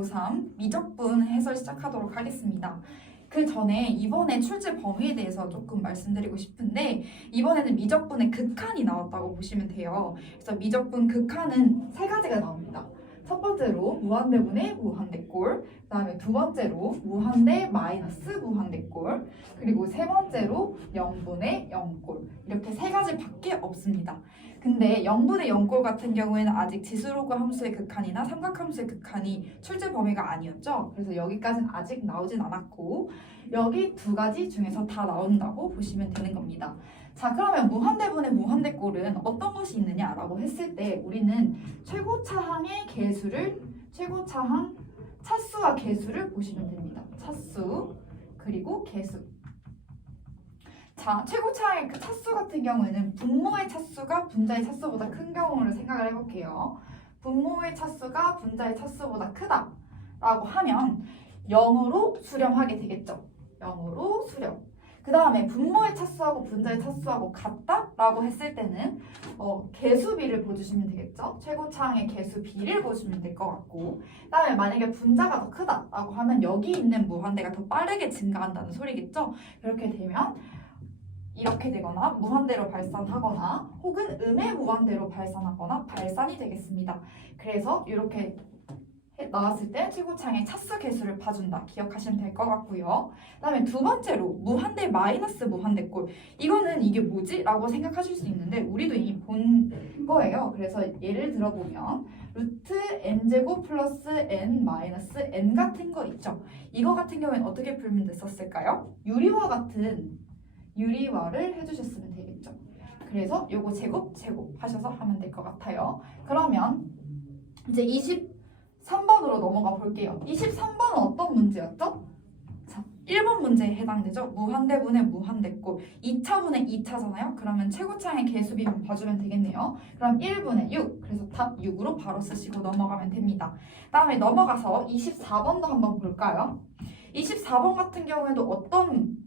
고3 미적분 해설 시작하도록 하겠습니다. 그 전에 이번에 출제 범위에 대해서 조금 말씀드리고 싶은데 이번에는 미적분의 극한이 나왔다고 보시면 돼요. 그래서 미적분 극한은 세 가지가 나옵니다. 첫 번째로 무한대분의 무한대꼴, 그 다음에 두 번째로 무한대 마이너스 무한대꼴, 그리고 세 번째로 0분의 0꼴. 이렇게 세 가지밖에 없습니다. 근데 0분의 0꼴 같은 경우에는 아직 지수로그 함수의 극한이나 삼각함수의 극한이 출제 범위가 아니었죠. 그래서 여기까지는 아직 나오진 않았고 여기 두 가지 중에서 다 나온다고 보시면 되는 겁니다. 자, 그러면 무한대분의 무한대꼴은 어떤 것이 있느냐라고 했을 때 우리는 최고차항의 개수를 차수와 개수를 보시면 됩니다. 차수 그리고 개수. 자, 최고차항의 그 차수 같은 경우에는 분모의 차수가 분자의 차수보다 큰 경우를 생각을 해볼게요. 분모의 차수가 분자의 차수보다 크다라고 하면 0으로 수렴하게 되겠죠. 0으로 수렴. 그 다음에 분모의 차수하고 분자의 차수하고 같다라고 했을 때는 개수비를 보주시면 되겠죠. 최고차항의 개수비를 보시면 될 것 같고, 그 다음에 만약에 분자가 더 크다라고 하면 여기 있는 무한대가 더 빠르게 증가한다는 소리겠죠. 이렇게 되면 이렇게 되거나 무한대로 발산하거나 혹은 음의 무한대로 발산하거나 발산이 되겠습니다. 그래서 이렇게 나왔을 때 최고차항의 차수 개수를 봐준다 기억하시면 될 것 같고요. 그 다음에 두 번째로 무한대 마이너스 무한대꼴, 이거는 이게 뭐지? 라고 생각하실 수 있는데 우리도 이미 본 거예요. 그래서 예를 들어보면 루트 n제곱 플러스 n 마이너스 n 같은 거 있죠. 이거 같은 경우에는 어떻게 풀면 됐었을까요? 유리화 같은 유리화를 해주셨으면 되겠죠. 그래서 요거 제곱 하셔서 하면 될 것 같아요. 그러면 이제 23번으로 넘어가 볼게요. 23번은 어떤 문제였죠? 자, 1번 문제에 해당되죠. 무한대분의 무한대꼴. 2차분의 2차잖아요. 그러면 최고차항의 개수비만 봐주면 되겠네요. 그럼 1분의 6. 그래서 답 6으로 바로 쓰시고 넘어가면 됩니다. 다음에 넘어가서 24번도 한번 볼까요? 24번 같은 경우에도 어떤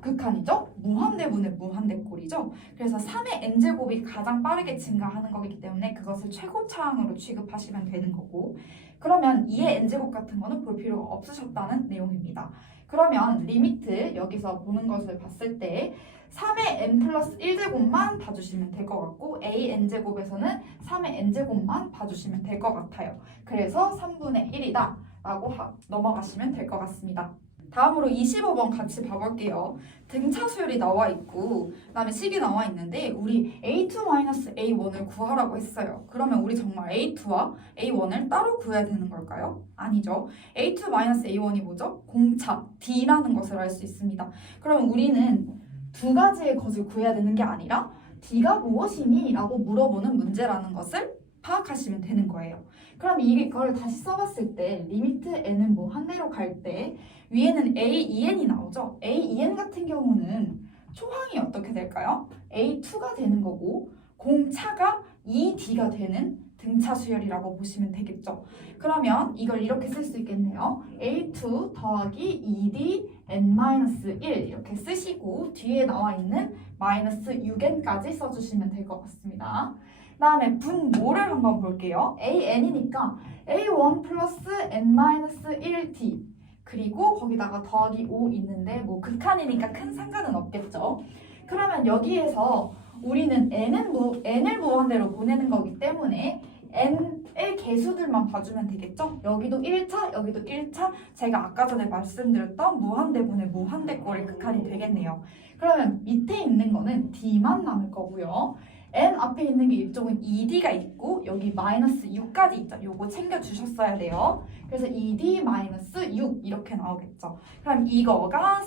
극한이죠? 무한대분의 무한대꼴이죠. 그래서 3의 n제곱이 가장 빠르게 증가하는 거기 때문에 그것을 최고차항으로 취급하시면 되는 거고, 그러면 2의 n제곱 같은 거는 볼 필요가 없으셨다는 내용입니다. 그러면 리미트 여기서 보는 것을 봤을 때 3의 n 플러스 1제곱만 봐주시면 될 것 같고 a n제곱에서는 3의 n제곱만 봐주시면 될 것 같아요. 그래서 3분의 1이다 라고 넘어가시면 될 것 같습니다. 다음으로 25번 같이 봐볼게요. 등차 수열이 나와 있고 그 다음에 식이 나와 있는데 우리 A2-A1을 구하라고 했어요. 그러면 우리 정말 A2와 A1을 따로 구해야 되는 걸까요? 아니죠. A2-A1이 뭐죠? 공차 D라는 것을 알 수 있습니다. 그러면 우리는 두 가지의 것을 구해야 되는 게 아니라 D가 무엇이니? 라고 물어보는 문제라는 것을 파악하시면 되는 거예요. 그럼 이걸 다시 써봤을 때 리미트 n은 무한대로 갈 때 위에는 a2n이 나오죠. a2n 같은 경우는 초항이 어떻게 될까요? a2가 되는 거고 공차가 2d가 되는 등차 수열이라고 보시면 되겠죠. 그러면 이걸 이렇게 쓸 수 있겠네요. a2 더하기 2d n-1 이렇게 쓰시고 뒤에 나와 있는 마이너스 6n까지 써주시면 될 것 같습니다. 그 다음에 분모를 한번 볼게요. an이니까 a1 플러스 n-1d 그리고 거기다가 더하기 5 있는데 뭐 극한이니까 큰 상관은 없겠죠. 그러면 여기에서 우리는 n을 무한대로 보내는 거기 때문에 n의 개수들만 봐주면 되겠죠. 여기도 1차, 여기도 1차, 제가 아까 전에 말씀드렸던 무한대분의 무한대꼴의 극한이 되겠네요. 그러면 밑에 있는 거는 d만 남을 거고요. n 앞에 있는 게 이쪽은 2d가 있고 여기 마이너스 6까지 있죠. 요거 챙겨주셨어야 돼요. 그래서 2d 마이너스 6 이렇게 나오겠죠. 그럼 이거가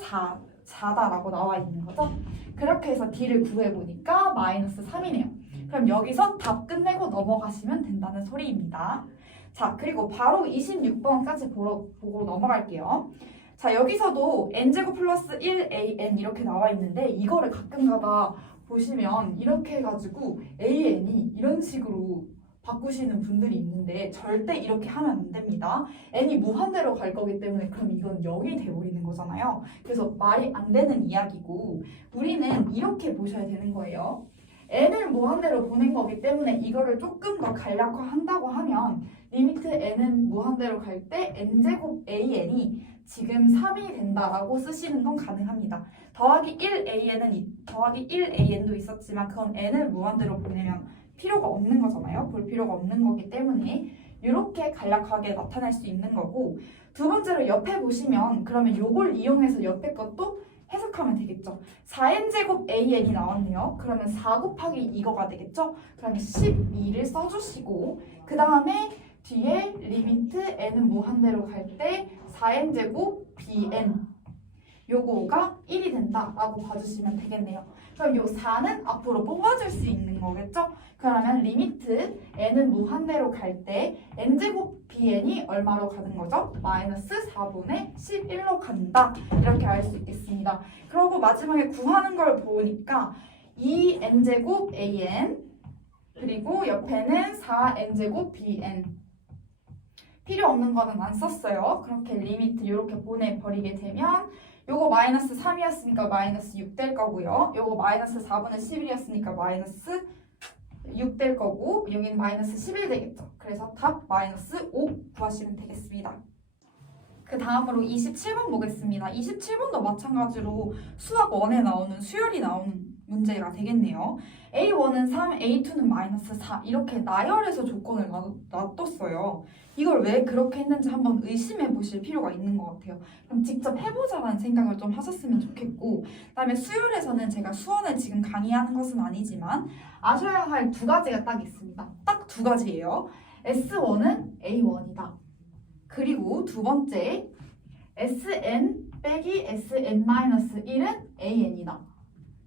4다라고 나와 있는 거죠. 그렇게 해서 d를 구해보니까 마이너스 3이네요. 그럼 여기서 답 끝내고 넘어가시면 된다는 소리입니다. 자, 그리고 바로 26번까지 보고 넘어갈게요. 자, 여기서도 n제곱 플러스 1an 이렇게 나와 있는데 이거를 가끔가다 보시면 이렇게 해가지고 an이 이런 식으로 바꾸시는 분들이 있는데 절대 이렇게 하면 안 됩니다. n이 무한대로 갈 거기 때문에 그럼 이건 0이 돼버리는 거잖아요. 그래서 말이 안 되는 이야기고 우리는 이렇게 보셔야 되는 거예요. n을 무한대로 보낸 거기 때문에 이거를 조금 더 간략화한다고 하면 리미트 n은 무한대로 갈 때 n제곱 an이 지금 3이 된다라고 쓰시는 건 가능합니다. 더하기 1an도 있었지만 그건 n을 무한대로 보내면 필요가 없는 거잖아요. 볼 필요가 없는 거기 때문에 이렇게 간략하게 나타낼 수 있는 거고, 두 번째로 옆에 보시면 그러면 요걸 이용해서 옆에 것도 해석하면 되겠죠. 4n제곱 an이 나왔네요. 그러면 4 곱하기 이거가 되겠죠. 그러면 12를 써주시고 그 다음에 뒤에 리미트 n은 무한대로 갈 때 4n제곱 bn 요거가 1이 된다라고 봐주시면 되겠네요. 그럼 요 4는 앞으로 뽑아줄 수 있는 거겠죠? 그러면 리미트 n은 무한대로 갈 때 n제곱 bn이 얼마로 가는 거죠? 마이너스 4분의 11로 간다. 이렇게 알 수 있겠습니다. 그리고 마지막에 구하는 걸 보니까 2n제곱 an 그리고 옆에는 4n제곱 bn 필요 없는 거는 안 썼어요. 그렇게 리미트 이렇게 보내버리게 되면 요거 마이너스 3이었으니까 마이너스 6 될 거고요. 요거 마이너스 4분의 11이었으니까 마이너스 6 될 거고 여기는 마이너스 11 되겠죠. 그래서 답 마이너스 5 구하시면 되겠습니다. 그 다음으로 27번 보겠습니다. 27번도 마찬가지로 수학 1에 나오는 수열이 나오는 문제가 되겠네요. A1은 3, A2는 마이너스 4 이렇게 나열해서 조건을 놔뒀어요. 이걸 왜 그렇게 했는지 한번 의심해 보실 필요가 있는 것 같아요. 그럼 직접 해보자라는 생각을 좀 하셨으면 좋겠고, 그다음에 수열에서는 제가 수원을 지금 강의하는 것은 아니지만 아셔야 할 두 가지가 딱 있습니다. 딱 두 가지예요. S1은 A1이다. 그리고 두 번째 Sn 빼기 Sn-1은 AN이다.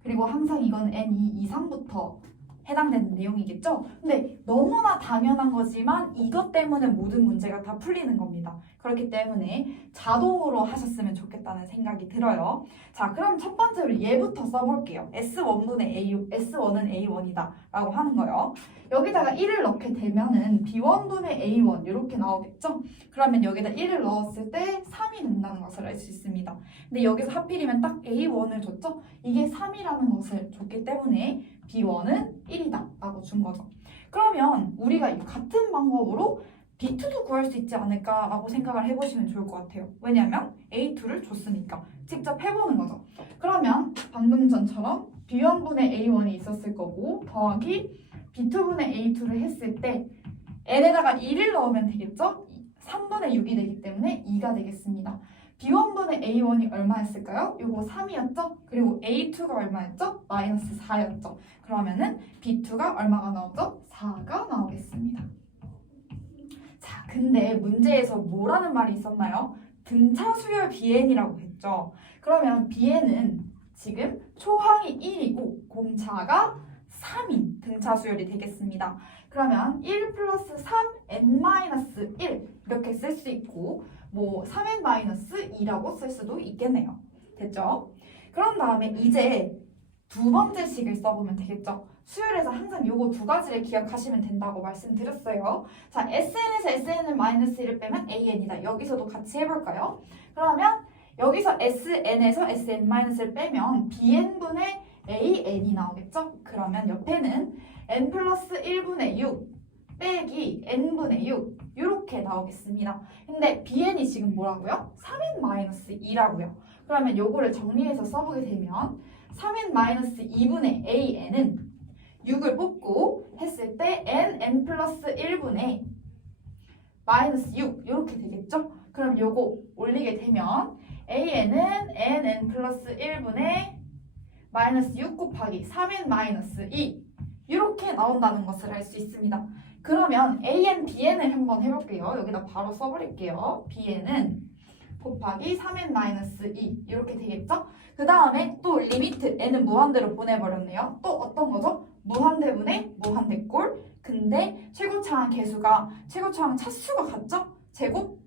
그리고 항상 이건 N2 이상부터 해당되는 내용이겠죠? 근데 너무나 당연한 거지만 이것 때문에 모든 문제가 다 풀리는 겁니다. 그렇기 때문에 자동으로 하셨으면 좋겠다는 생각이 들어요. 자, 그럼 첫 번째로 얘부터 써볼게요. S1은 A1이다 라고 하는 거예요. 여기다가 1을 넣게 되면은 B1분의 A1 이렇게 나오겠죠? 그러면 여기다 1을 넣었을 때 3이 된다는 것을 알 수 있습니다. 근데 여기서 하필이면 딱 A1을 줬죠? 이게 3이라는 것을 줬기 때문에 B1은 1이다 라고 준 거죠. 그러면 우리가 같은 방법으로 B2도 구할 수 있지 않을까 라고 생각을 해보시면 좋을 것 같아요. 왜냐하면 A2를 줬으니까 직접 해보는 거죠. 그러면 방금 전처럼 B1분의 A1이 있었을 거고 더하기 B2분의 A2를 했을 때 n에다가 2를 넣으면 되겠죠? 3분의 6이 되기 때문에 2가 되겠습니다. B1분의 A1이 얼마였을까요? 요거 3이었죠? 그리고 A2가 얼마였죠? 마이너스 4였죠? 그러면은 B2가 얼마가 나오죠? 4가 나오겠습니다. 자, 근데 문제에서 뭐라는 말이 있었나요? 등차 수열 BN이라고 했죠? 그러면 BN은 지금 초항이 1이고 공차가 3인 등차 수열이 되겠습니다. 그러면 1 플러스 3n-1 이렇게 쓸 수 있고 뭐 3n-2라고 쓸 수도 있겠네요. 됐죠? 그런 다음에 이제 두 번째 식을 써보면 되겠죠? 수열에서 항상 요거 두 가지를 기억하시면 된다고 말씀드렸어요. 자, SN에서 SN을 마이너스 1을 빼면 AN이다. 여기서도 같이 해볼까요? 그러면 여기서 SN에서 SN-을 빼면 BN분의 AN이 나오겠죠? 그러면 옆에는 N 플러스 1분의 6 빼기 N분의 6 이렇게 나오겠습니다. 근데 BN이 지금 뭐라고요? 3n-2라고요. 그러면 요거를 정리해서 써보게 되면 3n-2분의 AN은 6을 뽑고 했을 때 N 플러스 1분의 마이너스 6 이렇게 되겠죠? 그럼 요거 올리게 되면 AN은 NN 플러스 1분의 마이너스 6 곱하기 3n-2 이렇게 나온다는 것을 알 수 있습니다. 그러면 AN, BN을 한번 해볼게요. 여기다 바로 써버릴게요. BN은 곱하기 3n-2 이렇게 되겠죠? 그 다음에 또 리미트 n은 무한대로 보내버렸네요. 또 어떤 거죠? 무한대분의 무한대꼴. 근데 최고차항 차수가 같죠? 제곱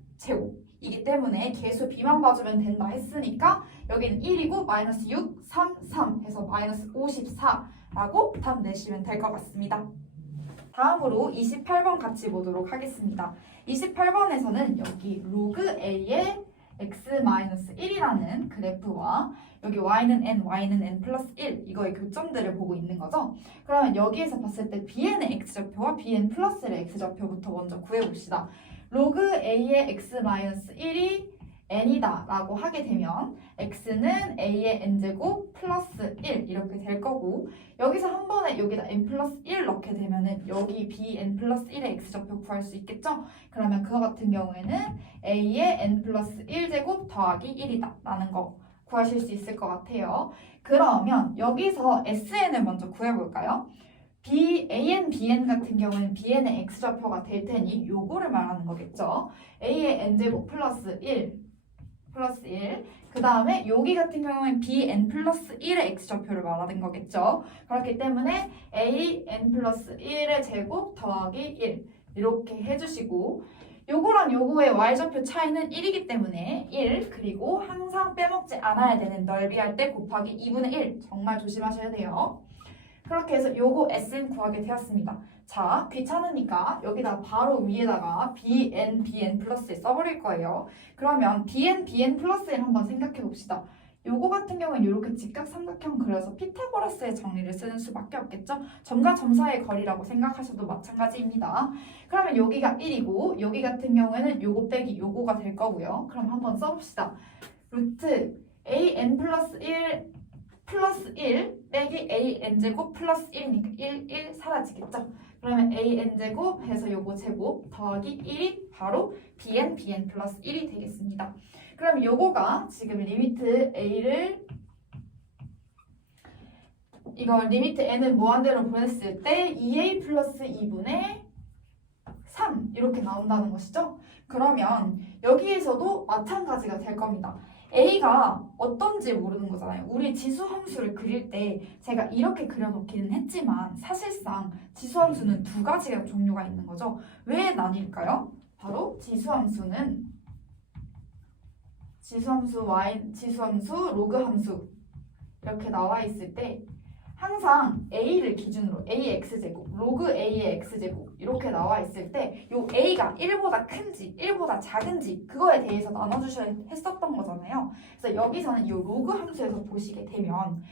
이기 때문에 개수 b만 봐주면 된다 했으니까 여기는 1이고 마이너스 6, 3, 3 해서 마이너스 54라고 답 내시면 될 것 같습니다. 다음으로 28번 같이 보도록 하겠습니다. 28번에서는 여기 로그 A의 x-1이라는 그래프와 여기 y는 n 플러스 1 이거의 교점들을 보고 있는 거죠. 그러면 여기에서 봤을 때 bn의 x좌표와 bn 플러스 1의 x좌표부터 먼저 구해봅시다. 로그 a의 x 마이너스 1이 n이다 라고 하게 되면 x는 a의 n제곱 플러스 1 이렇게 될 거고, 여기서 한 번에 여기다 n 플러스 1 넣게 되면은 여기 bn 플러스 1의 x좌표 구할 수 있겠죠? 그러면 그거 같은 경우에는 a의 n 플러스 1제곱 더하기 1이다 라는 거 구하실 수 있을 것 같아요. 그러면 여기서 sn을 먼저 구해볼까요? bn 같은 경우는 bn의 x좌표가 될 테니 요거를 말하는 거겠죠. a의 n제곱 플러스 1 그 다음에 여기 같은 경우는 bn 플러스 1의 x좌표를 말하는 거겠죠. 그렇기 때문에 an 플러스 1의 제곱 더하기 1 이렇게 해주시고, 요거랑 요거의 y좌표 차이는 1이기 때문에 1, 그리고 항상 빼먹지 않아야 되는 넓이할 때 곱하기 2분의 1 정말 조심하셔야 돼요. 그렇게 해서 요거 sn 구하게 되었습니다. 자, 귀찮으니까 여기다 바로 위에다가 bn 플러스 1 써버릴 거예요. 그러면 bn 플러스 1 한번 생각해 봅시다. 요거 같은 경우는 이렇게 직각삼각형 그려서 피타고라스의 정리를 쓰는 수밖에 없겠죠? 점과 점 사이의 거리라고 생각하셔도 마찬가지입니다. 그러면 여기가 1이고 여기 같은 경우에는 요거 빼기 요거가 될 거고요. 그럼 한번 써봅시다. 루트 an 플러스 1 플러스 1 빼기 an제곱 플러스 1이니까 1 사라지겠죠? 그러면 an제곱 해서 요거 제곱 더하기 1이 바로 bn 플러스 1이 되겠습니다. 그럼 요거가 지금 리미트 a를 이거 리미트 n을 무한대로 보냈을 때 2a 플러스 2분의 3 이렇게 나온다는 것이죠. 그러면 여기에서도 마찬가지가 될 겁니다. a가 어떤지 모르는 거잖아요. 우리 지수함수를 그릴 때 제가 이렇게 그려놓기는 했지만 사실상 지수함수는 두 가지의 종류가 있는 거죠. 왜 나뉠까요? 바로 지수함수 로그 함수 이렇게 나와 있을 때 항상 a를 기준으로 ax제곱, 로그 a의 x제곱 이렇게 나와 있을 때 요 a가 1보다 큰지 1보다 작은지 그거에 대해서 나눠주셔야 했었던 거잖아요. 그래서 여기서는 이 로그 함수에서 보시게 되면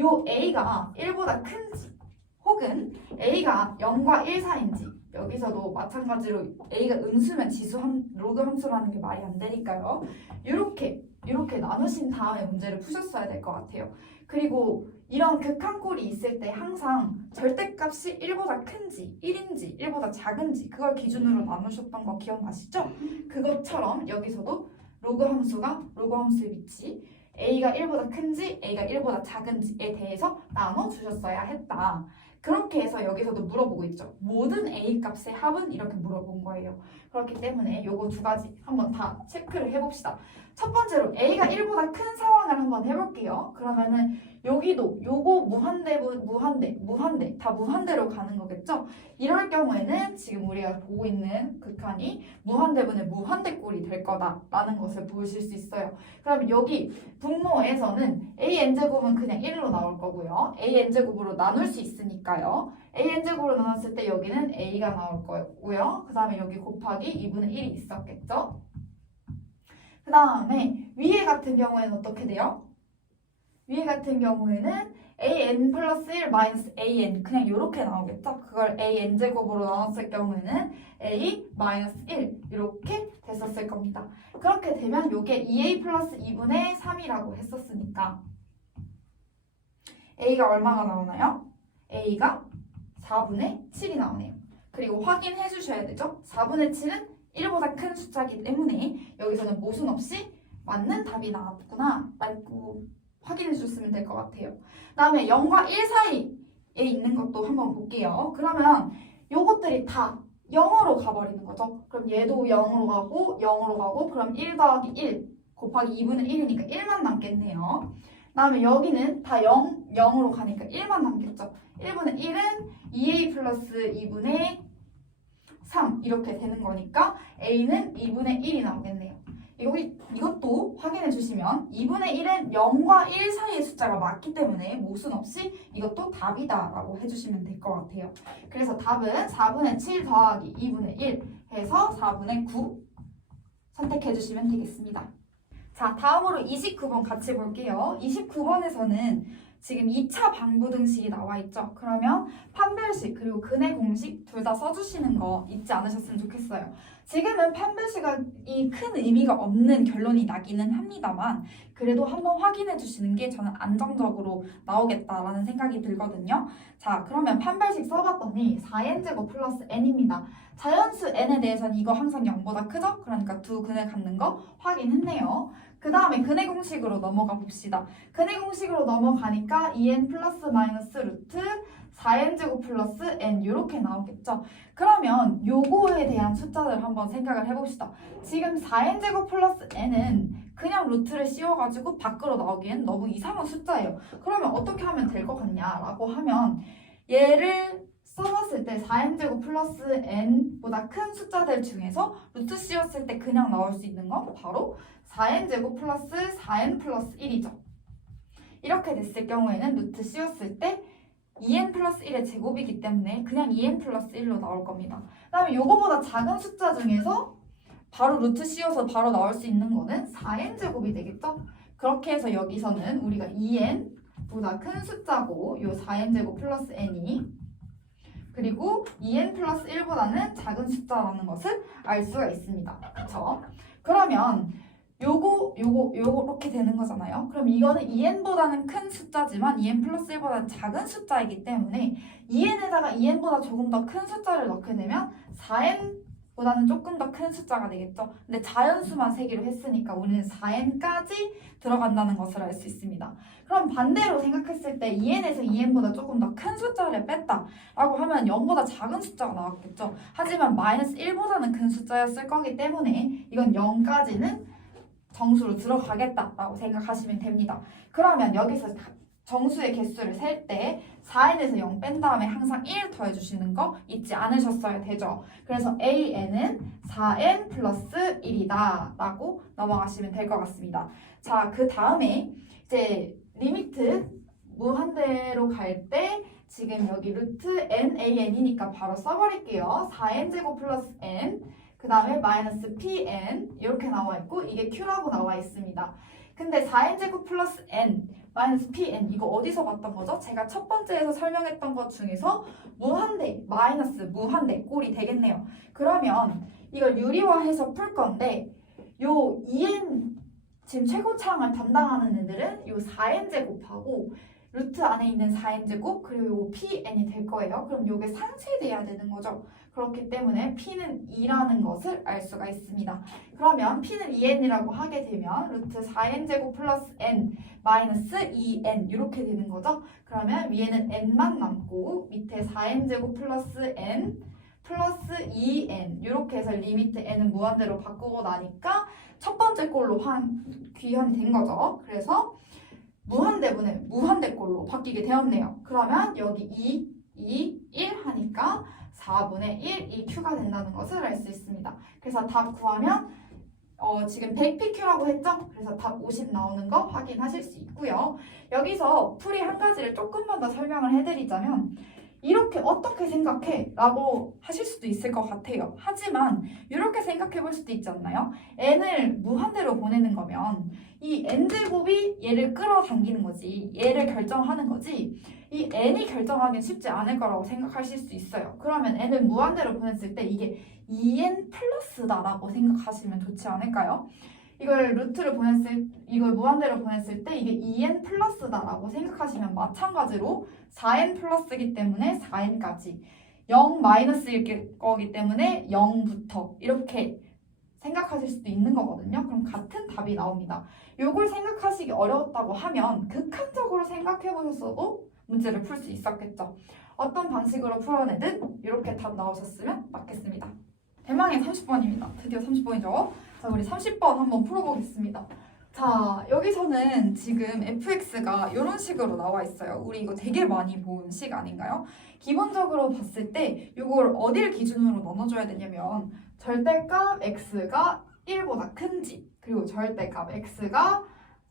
요 a가 1보다 큰지 혹은 a가 0과 1 사이인지, 여기서도 마찬가지로 a가 음수면 로그 함수라는 게 말이 안 되니까요. 이렇게 나누신 다음에 문제를 푸셨어야 될 것 같아요. 그리고 이런 극한꼴이 있을 때 항상 절대값이 1보다 큰지 1인지 1보다 작은지 그걸 기준으로 나누셨던 거 기억나시죠? 그것처럼 여기서도 로그 함수의 위치 a가 1보다 큰지 a가 1보다 작은지에 대해서 나눠주셨어야 했다. 그렇게 해서 여기서도 물어보고 있죠. 모든 a 값의 합은 이렇게 물어본 거예요. 그렇기 때문에 요거 두 가지 한번 다 체크를 해봅시다. 첫 번째로 a가 1보다 큰 상황을 한번 해볼게요. 그러면은 여기도 요거 무한대 다 무한대로 가는 거겠죠? 이럴 경우에는 지금 우리가 보고 있는 극한이 무한대분의 무한대꼴이 될 거다라는 것을 보실 수 있어요. 그럼 여기 분모에서는 an제곱은 그냥 1로 나올 거고요. an제곱으로 나눌 수 있으니까요. an제곱으로 나눴을 때 여기는 a가 나올 거고요. 그 다음에 여기 곱하기 2분의 1이 있었겠죠? 그 다음에 위에 같은 경우에는 어떻게 돼요? 위에 같은 경우에는 an 플러스 1 마이너스 an 그냥 이렇게 나오겠죠? 그걸 an제곱으로 나눴을 경우에는 a 마이너스 1 이렇게 됐었을 겁니다. 그렇게 되면 이게 2a 플러스 2분의 3이라고 했었으니까 a가 얼마가 나오나요? a가 4분의 7이 나오네요. 그리고 확인해 주셔야 되죠? 4분의 7은 1보다 큰 숫자이기 때문에 여기서는 모순 없이 맞는 답이 나왔구나 라고 확인해 주셨으면 될 것 같아요. 그 다음에 0과 1 사이에 있는 것도 한번 볼게요. 그러면 요것들이 다 0으로 가버리는 거죠. 그럼 얘도 0으로 가고 그럼 1 더하기 1 곱하기 2분의 1이니까 1만 남겠네요. 그 다음에 여기는 다 0으로 가니까 1만 남겠죠. 1분의 1은 2a 플러스 2분의 3 이렇게 되는 거니까 a는 2분의 1이 나오겠네요. 이것도 확인해 주시면 2분의 1은 0과 1 사이의 숫자가 맞기 때문에 모순 없이 이것도 답이다 라고 해주시면 될 것 같아요. 그래서 답은 4분의 7 더하기 2분의 1 해서 4분의 9 선택해 주시면 되겠습니다. 자, 다음으로 29번 같이 볼게요. 29번에서는 지금 2차 방부등식이 나와 있죠. 그러면 판별식 그리고 근해 공식 둘 다 써주시는 거 잊지 않으셨으면 좋겠어요. 지금은 판별식이 큰 의미가 없는 결론이 나기는 합니다만 그래도 한번 확인해 주시는 게 저는 안정적으로 나오겠다라는 생각이 들거든요. 자, 그러면 판별식 써봤더니 4n제곱 플러스 n입니다. 자연수 n에 대해서는 이거 항상 0보다 크죠? 그러니까 두 근을 갖는 거 확인했네요. 그 다음에 근해 공식으로 넘어가 봅시다. 근해 공식으로 넘어가니까 2n 플러스 마이너스 루트 4n제곱 플러스 n 이렇게 나오겠죠. 그러면 요거에 대한 숫자들 한번 생각을 해봅시다. 지금 4n제곱 플러스 n은 그냥 루트를 씌워가지고 밖으로 나오기엔 너무 이상한 숫자예요. 그러면 어떻게 하면 될 것 같냐라고 하면 얘를 써봤을 때 4n제곱 플러스 n보다 큰 숫자들 중에서 루트 씌웠을 때 그냥 나올 수 있는 건 바로 4n제곱 플러스 4n 플러스 1이죠. 이렇게 됐을 경우에는 루트 씌웠을 때 2n 플러스 1의 제곱이기 때문에 그냥 2n 플러스 1로 나올 겁니다. 그 다음에 요거보다 작은 숫자 중에서 바로 루트 씌워서 바로 나올 수 있는 거는 4n 제곱이 되겠죠? 그렇게 해서 여기서는 우리가 2n보다 큰 숫자고 요 4n 제곱 플러스 n이 그리고 2n 플러스 1보다는 작은 숫자라는 것을 알 수가 있습니다. 그렇죠? 그러면 요렇게 되는 거잖아요. 그럼 이거는 2n보다는 큰 숫자지만 2n 플러스 1보다는 작은 숫자이기 때문에 2n에다가 2n보다 조금 더 큰 숫자를 넣게 되면 4n보다는 조금 더 큰 숫자가 되겠죠. 근데 자연수만 세기로 했으니까 우리는 4n까지 들어간다는 것을 알 수 있습니다. 그럼 반대로 생각했을 때 2n에서 2n보다 조금 더 큰 숫자를 뺐다라고 하면 0보다 작은 숫자가 나왔겠죠. 하지만 마이너스 1보다는 큰 숫자였을 거기 때문에 이건 0까지는 정수로 들어가겠다라고 생각하시면 됩니다. 그러면 여기서 정수의 개수를 셀 때 4n에서 0 뺀 다음에 항상 1 더해주시는 거 잊지 않으셨어야 되죠. 그래서 an은 4n 플러스 1이다 라고 넘어가시면 될 것 같습니다. 자, 그 다음에 이제 리미트 무한대로 갈 때 지금 여기 루트 nan이니까 바로 써버릴게요. 4n제곱 플러스 n 그 다음에 마이너스 pn 이렇게 나와 있고 이게 q라고 나와 있습니다. 근데 4n제곱 플러스 n 마이너스 pn 이거 어디서 봤던 거죠? 제가 첫 번째에서 설명했던 것 중에서 무한대 마이너스 무한대 꼴이 되겠네요. 그러면 이걸 유리화해서 풀 건데 요 2n 지금 최고차항을 담당하는 애들은 요 4n제곱하고 루트 안에 있는 4n제곱 그리고 요 pn이 될 거예요. 그럼 요게 상쇄돼야 되는 거죠. 그렇기 때문에 p는 2라는 것을 알 수가 있습니다. 그러면 p는 2n이라고 하게 되면 루트 4n제곱 플러스 n 마이너스 2n 이렇게 되는 거죠. 그러면 위에는 n만 남고 밑에 4n제곱 플러스 n 플러스 2n 이렇게 해서 리미트 n은 무한대로 바꾸고 나니까 첫 번째 꼴로 귀환이 된 거죠. 그래서 무한대분의 무한대꼴로 바뀌게 되었네요. 그러면 여기 2, 1 하니까 4분의 1 이 q가 된다는 것을 알 수 있습니다. 그래서 답 구하면 지금 100pq라고 했죠? 그래서 답 50 나오는 거 확인하실 수 있고요. 여기서 풀이 한 가지를 조금만 더 설명을 해드리자면 이렇게 어떻게 생각해? 라고 하실 수도 있을 것 같아요. 하지만 이렇게 생각해 볼 수도 있지 않나요? n을 무한대로 보내는 거면 이 n제곱이 얘를 끌어당기는 거지 얘를 결정하는 거지 이 n이 결정하기는 쉽지 않을 거라고 생각하실 수 있어요. 그러면 n을 무한대로 보냈을 때 이게 2n 플러스다 라고 생각하시면 좋지 않을까요? 이걸 무한대로 보냈을 때 이게 2n 플러스다라고 생각하시면 마찬가지로 4n 플러스이기 때문에 4n까지 0 마이너스일 거기 때문에 0부터 이렇게 생각하실 수도 있는 거거든요. 그럼 같은 답이 나옵니다. 이걸 생각하시기 어려웠다고 하면 극한적으로 생각해 보셨어도 문제를 풀 수 있었겠죠. 어떤 방식으로 풀어내든 이렇게 답 나오셨으면 맞겠습니다. 대망의 30번입니다. 드디어 30번이죠. 자, 우리 30번 한번 풀어보겠습니다. 자, 여기서는 지금 fx가 이런 식으로 나와 있어요. 우리 이거 되게 많이 본 식 아닌가요? 기본적으로 봤을 때 이걸 어딜 기준으로 나눠줘야 되냐면 절대값 x가 1보다 큰지 그리고 절대값 x가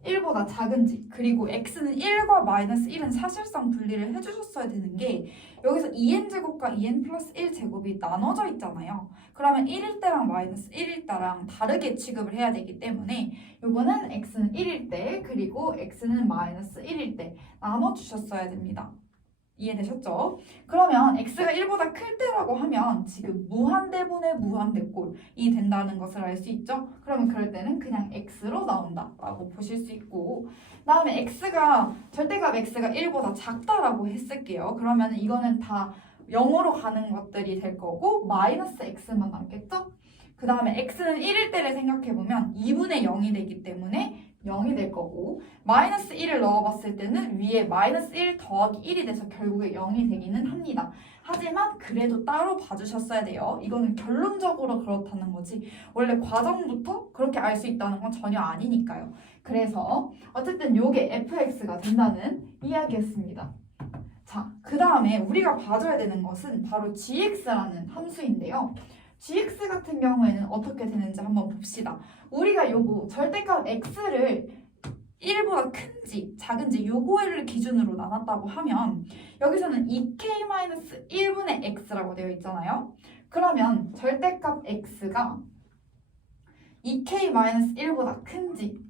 1보다 작은지, 그리고 x는 1과 마이너스 1은 사실상 분리를 해주셨어야 되는 게 여기서 2n제곱과 2n 플러스 1제곱이 나눠져 있잖아요. 그러면 1일 때랑 마이너스 1일 때랑 다르게 취급을 해야 되기 때문에 요거는 x는 1일 때 그리고 x는 마이너스 1일 때 나눠주셨어야 됩니다. 이해되셨죠? 그러면 x가 1보다 클 때라고 하면 지금 무한대분의 무한대꼴이 된다는 것을 알 수 있죠? 그러면 그럴 때는 그냥 x로 나온다라고 보실 수 있고 그다음에 x가 절대값 x가 1보다 작다라고 했을게요. 그러면 이거는 다 0으로 가는 것들이 될 거고 마이너스 x만 남겠죠? 그 다음에 x는 1일 때를 생각해보면 2분의 0이 되기 때문에 0이 될 거고 마이너스 1을 넣어봤을 때는 위에 마이너스 1 더하기 1이 돼서 결국에 0이 되기는 합니다. 하지만 그래도 따로 봐주셨어야 돼요. 이거는 결론적으로 그렇다는 거지 원래 과정부터 그렇게 알 수 있다는 건 전혀 아니니까요. 그래서 어쨌든 요게 fx가 된다는 이야기였습니다. 자, 그 다음에 우리가 봐줘야 되는 것은 바로 gx라는 함수인데요. gx 같은 경우에는 어떻게 되는지 한번 봅시다. 우리가 요거 절대값 x를 1보다 큰지 작은지 요거를 기준으로 나눴다고 하면 여기서는 2k-1분의 x라고 되어 있잖아요. 그러면 절대값 x가 2k-1보다 큰지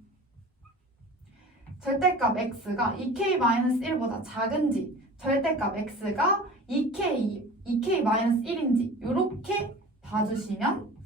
절대값 x가 2k-1보다 작은지 절대값 x가 2k-1인지 이렇게 봐주시면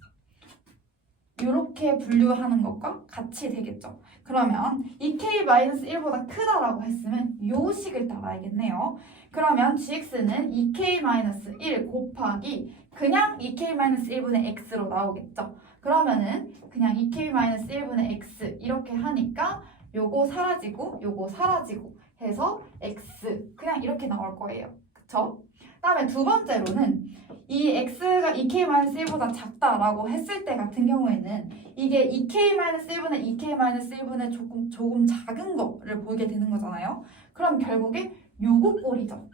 이렇게 분류하는 것과 같이 되겠죠. 그러면 2k-1보다 크다라고 했으면 요 식을 따라야겠네요. 그러면 gx는 2k-1 곱하기 그냥 2k-1분의 x로 나오겠죠. 그러면은 그냥 2k-1분의 x 이렇게 하니까 요거 사라지고 요거 사라지고 해서 x 그냥 이렇게 나올 거예요. 그쵸? 다음에 두 번째로는 이 x가 2k-1보다 작다라고 했을 때 같은 경우에는 이게 2k-1분의 2k-1분의 조금 작은 거를 보게 되는 거잖아요. 그럼 결국에 요거 꼴이죠.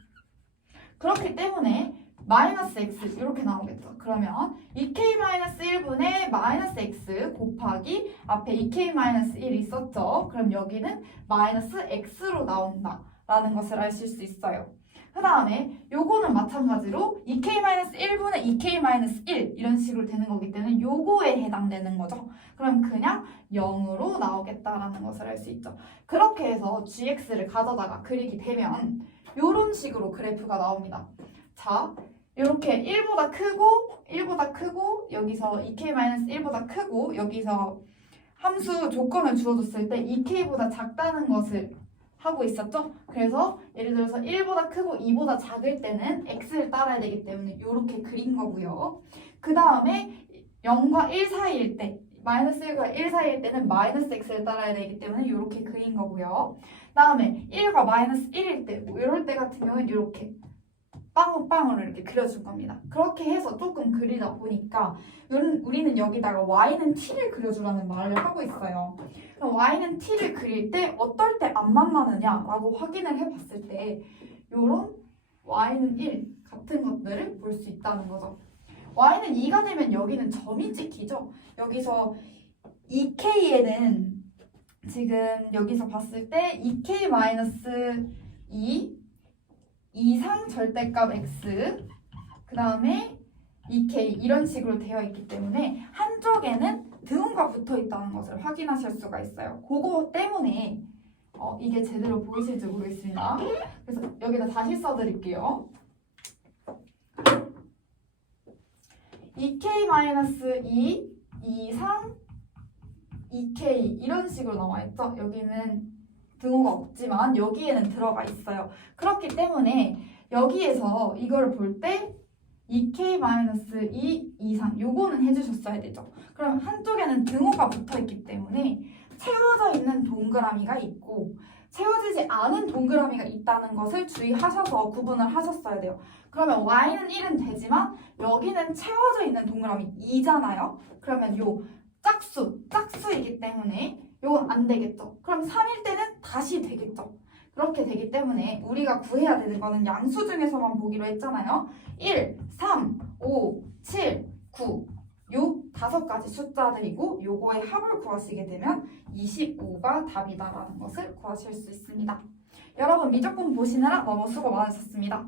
그렇기 때문에 마이너스 x 이렇게 나오겠죠. 그러면 2k-1분의 마이너스 x 곱하기 앞에 2k-1이 있었죠. 그럼 여기는 마이너스 x로 나온다라는 것을 아실 수 있어요. 그 다음에 요거는 마찬가지로 2k-1분의 2k-1 이런 식으로 되는 거기 때문에 요거에 해당되는 거죠. 그럼 그냥 0으로 나오겠다라는 것을 알 수 있죠. 그렇게 해서 gx를 가져다가 그리게 되면 요런 식으로 그래프가 나옵니다. 자, 이렇게 1보다 크고 여기서 2k-1보다 크고 여기서 함수 조건을 주어줬을 때 2k보다 작다는 것을 하고 있었죠? 그래서 예를 들어서 1보다 크고 2보다 작을 때는 x를 따라야 되기 때문에 이렇게 그린 거고요. 그 다음에 0과 1 사이일 때 마이너스 1과 1 사이일 때는 마이너스 x를 따라야 되기 때문에 이렇게 그린 거고요. 그 다음에 1과 마이너스 1일 때 뭐 이럴 때 같은 경우는 이렇게 빵으로 이렇게 그려준 겁니다. 그렇게 해서 조금 그리다 보니까 우리는 여기다가 y는 t를 그려주라는 말을 하고 있어요. 그럼 y는 t를 그릴 때 어떨 때 안 만나느냐라고 확인을 해봤을 때 이런 y는 1 같은 것들을 볼 수 있다는 거죠. y는 2가 되면 여기는 점이 찍히죠. 여기서 2k에는 지금 여기서 봤을 때 2k-2 이상 절대값 x 그 다음에 2k 이런 식으로 되어 있기 때문에 한쪽에는 등호가 붙어 있다는 것을 확인하실 수가 있어요. 그거 때문에 이게 제대로 보이실지 모르겠습니다. 그래서 여기다 다시 써드릴게요. 2k-2 이상 2k 이런 식으로 나와 있죠. 여기는 등호가 없지만 여기에는 들어가 있어요. 그렇기 때문에 여기에서 이걸 볼 때 2k-2 이상 요거는 해주셨어야 되죠. 그럼 한쪽에는 등호가 붙어 있기 때문에 채워져 있는 동그라미가 있고 채워지지 않은 동그라미가 있다는 것을 주의하셔서 구분을 하셨어야 돼요. 그러면 y는 1은 되지만 여기는 채워져 있는 동그라미 2잖아요. 그러면 요 짝수이기 때문에 요건 안 되겠죠. 그럼 3일 때는 다시 되겠죠. 그렇게 되기 때문에 우리가 구해야 되는 거는 양수 중에서만 보기로 했잖아요. 1, 3, 5, 7, 9 요 5가지 숫자들이고 요거의 합을 구하시게 되면 25가 답이다라는 것을 구하실 수 있습니다. 여러분 미적분 보시느라 너무 수고 많으셨습니다.